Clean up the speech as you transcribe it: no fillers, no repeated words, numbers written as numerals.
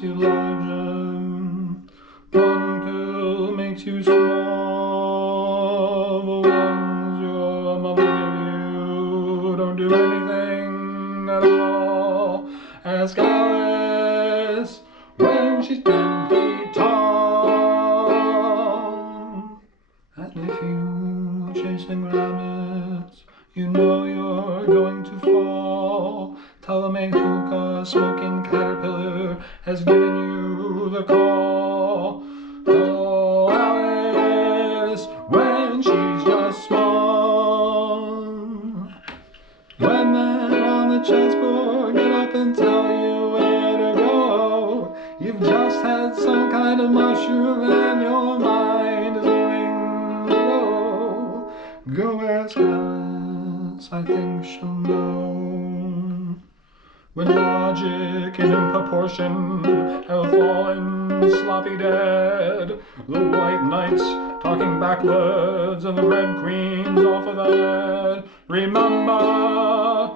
makes you larger. One pill makes you small. The ones your mother gave you don't do anything at all. Ask Alice when she's 10 feet tall. And if you chasing rabbits, you know you're going to fall. Tell them a hookah smoking caterpillar has given you the call. Call Alice when she's just small. When they're on the chessboard, get up and tell you where to go. You've just had some kind of mushroom and your mind is going low. Go ask Alice, I think she'll know. When logic and proportion have fallen sloppy dead, the white knights talking backwards and the red queens off of the head. Remember,